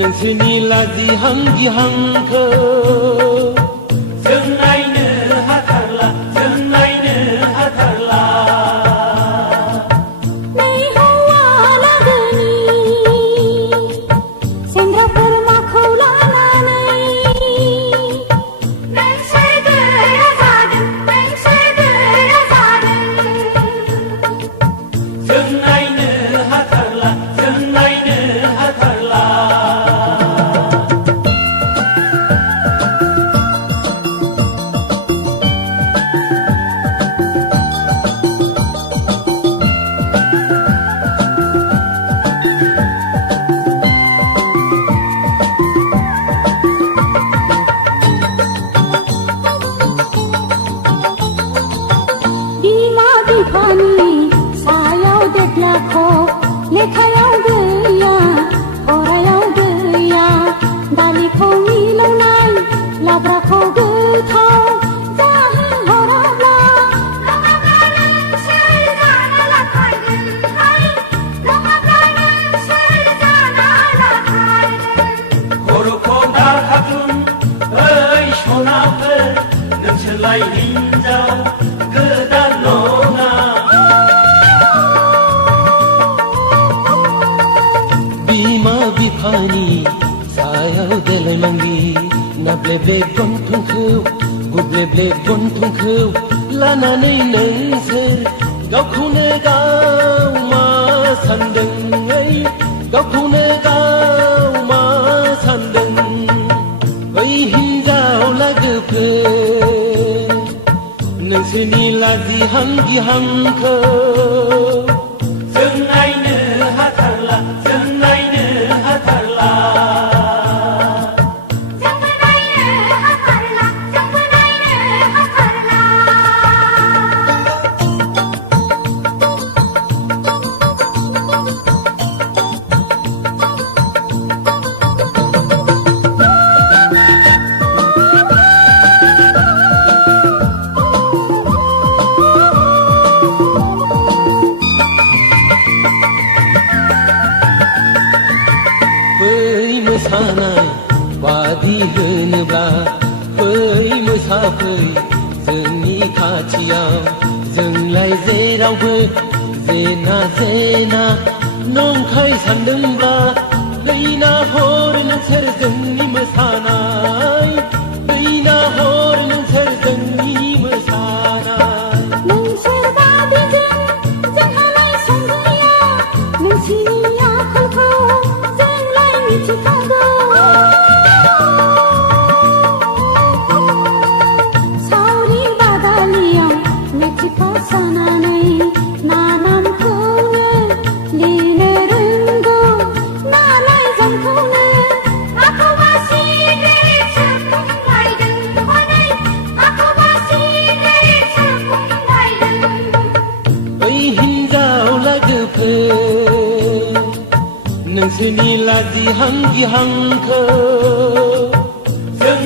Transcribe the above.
नोंसोरनि लाजिहां गिहांखौ जों नायनो हाथारला जों नायनो हाथारला नै हौवा लागोनि सेंग्राफोर माखौ लानानै नोंसोर गोरा जादों नोंसोर गोरा जादों जों नायनो हाथारला जों नायनो हाथारला बिमा बिफानि सायाव देख्लाख' लेखायाव गैया फरायाव गैया दालिखौ मिलौनाय लाब्राखौ गोथाव जाहोहराब्ला नङाब्ला नोंसोर जाना लाथारगोनहाय नङाब्ला नोंसोर जाना लाथारगोन खर'खौ दाखाथुम ओइ सनाफोर नोंसोरलाय हिनजाव गोदान नङा बिमा बिफानि सायाव देलाय मांगि नाब्लेब्ले गन्थंखौ गुब्लेब्ले गन्थंखौ लानानै नोंसोर गावखौनो गाव मा सानदों गावखौनो गाव मा सानदों ओइ हिन्जाव लागोफोर नोंसोरनि लाजिहां गिहांखौ जों नायनो हाथारला जों नायनो हाथारला जोंबो नायनो हाथारला जोंबो नायनो हाथारला बै मोसानाय बादि होनोब्ला बै मोसाफै जोंनि खाथियाव जोंलाय जेरावबो जेना जेना नंखाय सानदोंब्ला गैना हर नोंसोर जोंनि मोसानाय गैना हर नोंसोर जोंनि मोसानाय नोंसोर बादिजों जोंहालाय सम गैया नोंसिनि आखलखौ जोंलाय मिथिखागौ सावरि बादालियाव मेट्रिकआव जानानै नामखौनो लिरनो रोंगौ नालाय जोंखौनो माखौबा सिगारेटसो बुंलायदों हनै माखौबा सिगारेटसो बुंलायदों ओइ हिन्जाव लागोफोर नोंसोरनि लाजिहां गिहांखौ जों